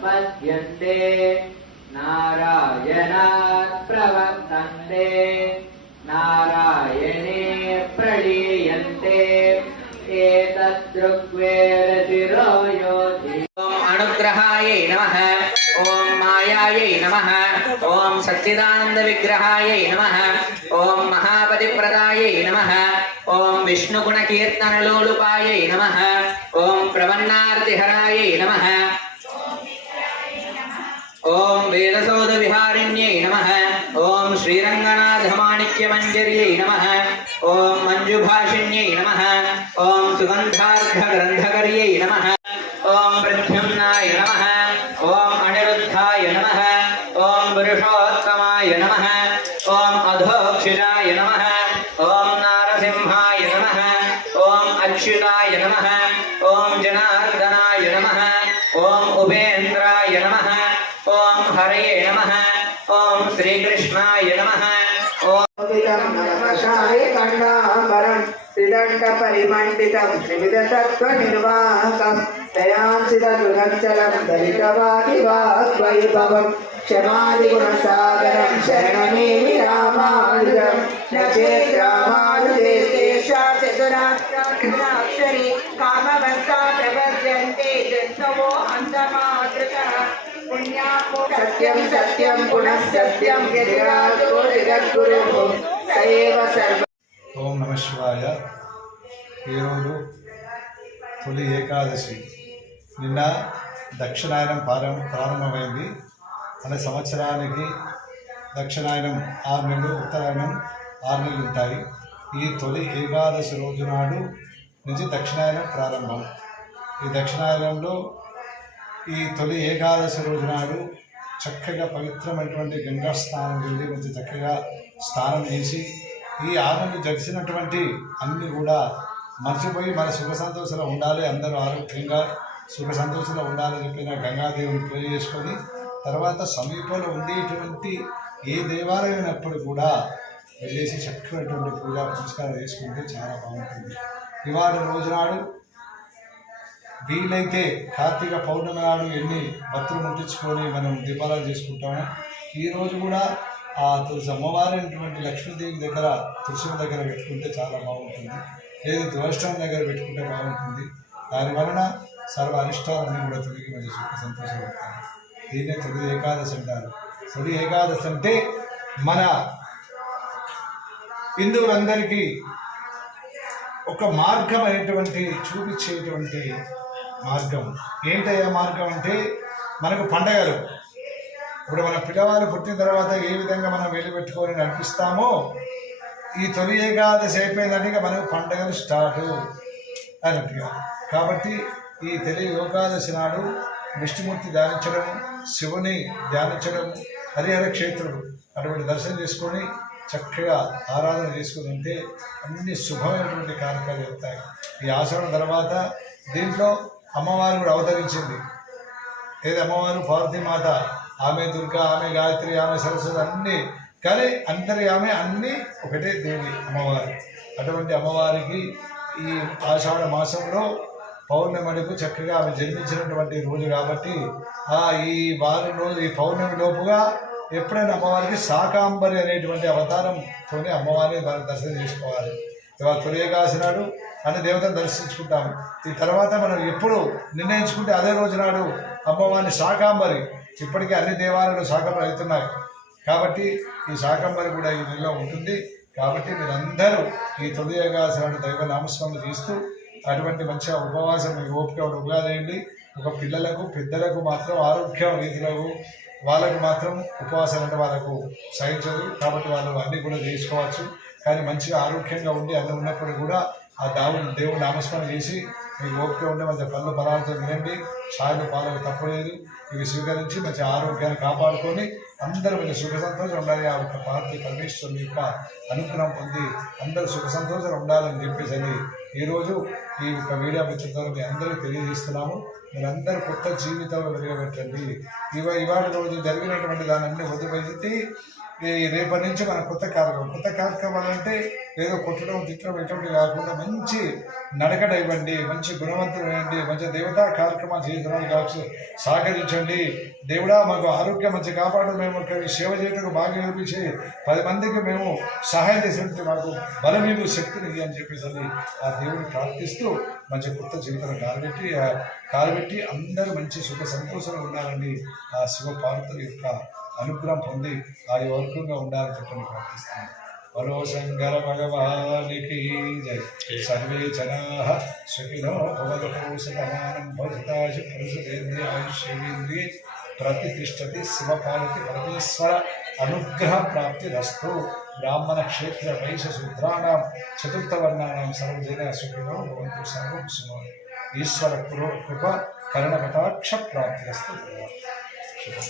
समुत्पद्यन्ते नारायणात् प्रवर्तन्ते नारायणे प्रलीयन्ते एतद्दृग्वेदशिरो योधि ॐ अनुग्रहायै नमः ॐ मायायै नमः ॐ सच्चिदानन्दविग्रहायै नमः ॐ महापतिप्रदायै नमः ॐ विष्णुगुणकीर्तनलोलुपायै नमः ॐ प्रपन्नार्तिहरायै नमः ॐ वेदसौधविहारिण्यै नमः ॐ श्रीरङ्गनाथमाणिक्यमञ्जर्यै नमः ॐ मञ्जुभाषिण्यै नमः ॐ सुगन्धार्घग्रन्थकर्यै नमः ॐ प्रद्युम्नाय नमः ॐ अनिरुद्धाय नमः ॐ पुरुषोत्तमाय नमः ॐ अधोक्षिराय नमः ॐ नारसिंहाय नमः ॐ अच्युताय नमः ॐ जनार्दनाय नमः ॐ उपेन्द्राय नमः ओम हरये नमः ॐ श्रीकृष्णाय नमः। कण्डाम्बरम् त्रिदण्डपरिमण्डितम् त्रिविधतत्त्वनिर्वाहकम् दयासिदुरञ्चलम् दलितवादिवाग्वैभवम् क्षमादिगुणसागरम् शरणमेमि रामानुजम् न चेत् रामानुजे तेषा चतुराक्षरी कामवस्ता प्रवर्त సత్యం సత్యం పునః సత్యం యదిరాజో జగద్గురు సయేవ సర్వ ఓం నమ శివాయ ఈరోజు తొలి ఏకాదశి. నిన్న దక్షిణాయనం ప్రారం ప్రారంభమైంది. అనే సంవత్సరానికి దక్షిణాయనం ఆరు నెలలు ఉత్తరాయణం ఆరు నెలలు ఉంటాయి. ఈ తొలి ఏకాదశి రోజు నాడు నుంచి దక్షిణాయనం ప్రారంభం. ఈ దక్షిణాయనంలో ఈ తొలి ఏకాదశి రోజు నాడు చక్కగా పవిత్రమైనటువంటి గంగా స్నానం వెళ్ళి మంచి చక్కగా స్నానం చేసి ఈ ఆమెను జరిసినటువంటి అన్ని కూడా మర్చిపోయి మన సుఖ సంతోషంలో ఉండాలి. అందరూ ఆరోగ్యంగా సుఖ సంతోషంలో ఉండాలని చెప్పిన గంగాదేవిని పూజ చేసుకొని తర్వాత సమీపంలో ఉండేటువంటి ఏ దేవాలయం అయినప్పుడు కూడా వెళ్ళేసి చక్కనటువంటి పూజా పురస్కారం చేసుకుంటే చాలా బాగుంటుంది. ఇవాళ రోజు నాడు వీలైతే కార్తీక పౌర్ణమి నాడు ఎన్ని భక్తులు ముట్టించుకొని మనం దీపారాలు చేసుకుంటామో ఈరోజు కూడా ఆ తులసి అమ్మవారి అయినటువంటి లక్ష్మీదేవి దగ్గర తులసి దగ్గర పెట్టుకుంటే చాలా బాగుంటుంది. లేదు ధ్వష్టం దగ్గర పెట్టుకుంటే బాగుంటుంది. దాని వలన సర్వ అనిష్టాలన్నీ కూడా తొలగి మంచి సుఖ సంతోషం దీన్నే తొలి ఏకాదశి అంటారు. తొలి ఏకాదశి అంటే మన హిందువులందరికీ ఒక మార్గం అనేటువంటి చూపించేటువంటి మార్గం. ఏంటయ్యా మార్గం అంటే మనకు పండగలు. ఇప్పుడు మన పిల్లవాళ్ళు పుట్టిన తర్వాత ఏ విధంగా మనం వెళ్ళి పెట్టుకొని నడిపిస్తామో ఈ తొలి ఏకాదశి అయిపోయిందంటే ఇక మనకు పండగలు స్టార్ట్ అన్నట్టుగా. కాబట్టి ఈ తొలి ఏకాదశి నాడు విష్ణుమూర్తి ధ్యానించడం శివుని ధ్యానించడం హరిహర క్షేత్రుడు అటువంటి దర్శనం చేసుకొని చక్కగా ఆరాధన చేసుకుని ఉంటే అన్ని శుభమైనటువంటి కార్యక్రమాలు చెప్తాయి ఈ ఆశ్రమం తర్వాత దీంట్లో అమ్మవారు కూడా అవతరించింది. ఏది అమ్మవారు? పార్వతీమాత. ఆమె దుర్గా ఆమె గాయత్రి ఆమె సరస్వతి అన్ని. కానీ అందరి ఆమె అన్ని ఒకటే దేవి అమ్మవారు. అటువంటి అమ్మవారికి ఈ ఆషాఢ మాసంలో పౌర్ణమికు చక్కగా ఆమె జన్మించినటువంటి రోజు కాబట్టి ఆ ఈ వారం రోజు ఈ పౌర్ణమి లోపుగా ఎప్పుడైనా అమ్మవారికి శాకాంబరి అనేటువంటి అవతారంతోనే అమ్మవారిని మనం దర్శనం చేసుకోవాలి. ఇవాళ తొలియగాసినాడు అన్ని దేవతను దర్శించుకుంటాం ఈ తర్వాత మనం ఎప్పుడు నిర్ణయించుకుంటే అదే రోజు నాడు అమ్మవారిని శాకాంబరి. ఇప్పటికే అన్ని దేవాలయాలు శాకంబరి అవుతున్నాయి. కాబట్టి ఈ శాకంబరి కూడా ఈ నెలలో ఉంటుంది. కాబట్టి మీరందరూ ఈ తొలి ఏకాదశి దైవ నామస్మరణ చేస్తూ అటువంటి మంచిగా ఉపవాసం ఓపిక ఉగాదేయండి ఒక పిల్లలకు పెద్దలకు మాత్రం ఆరోగ్యం రీతిలో వాళ్ళకు మాత్రం ఉపవాసం అంటే వాళ్ళకు సహించదు. కాబట్టి వాళ్ళు అన్నీ కూడా చేసుకోవచ్చు కానీ మంచిగా ఆరోగ్యంగా ఉండి అన్నీ ఉన్నప్పుడు కూడా ఆ దావుని దేవుడు నామస్మరణ చేసి మీకు ఓపిక ఉండే మంచి పనులు పరాలతో వినండి ఛాయలు పాలకు తప్పలేదు. ఇవి స్వీకరించి మంచి ఆరోగ్యాన్ని కాపాడుకొని అందరూ మంచి సుఖ సంతోషం ఉండాలి. ఆ యొక్క పార్టీ పరమేశ్వరుని యొక్క అనుగ్రహం పొంది అందరూ సుఖ సంతోషాలు ఉండాలని చెప్పేసి అని ఈరోజు ఈ యొక్క వీడియో మిత్రులతో మీ అందరికీ తెలియజేస్తున్నాము. మీరందరూ కొత్త జీవితాలు వెలుగబెట్టండి. ఇవ ఇవాళ రోజు జరిగినటువంటి దానన్నీ వదిలిపెట్టి రేపటి నుంచి మన కొత్త కార్యక్రమం కొత్త కార్యక్రమాలు అంటే ఏదో కొట్టడం తిట్టడం ఎటువంటి కాకుండా మంచి నడకడ ఇవ్వండి మంచి గుణవంతులు మంచి దేవతా కార్యక్రమాలు చేయడానికి కావచ్చు సహకరించండి. దేవుడా మాకు ఆరోగ్యం మంచి కాపాడు మేము సేవ చేయడానికి బాగా నేర్పించి పది మందికి మేము సహాయం చేసినట్టు మాకు బలమీదు శక్తిని అని చెప్పేసి ఆ దేవుని ప్రార్థిస్తూ మంచి కొత్త జీవితంలో కాలబెట్టి కాలబెట్టి అందరూ మంచి సుఖ సంతోషంగా ఉండాలని ఆ శివ పార్వతుల యొక్క అనుగ్రహం పొంది ఆ వర్గంగా ఉండాలని చెప్పని ప్రార్థిస్తున్నాను. మనోశంకర భగవానికి సర్వే జనా సుఖినో భవతు శతమానం భవతాశు పురుషేంద్రియ ఆయుష్యేంద్రియ ప్రతిష్టతి శివపార్వతి పరమేశ్వర అనుగ్రహ ప్రాప్తిరస్తు బ్రాహ్మణ క్షేత్ర వైశ్య సూత్రాణం చతుర్థవర్ణానం సర్వజన సుఖినో భవంతు సర్వం సుమో ఈశ్వర కృప కరుణ కటాక్ష ప్రాప్తిరస్తు. శుభం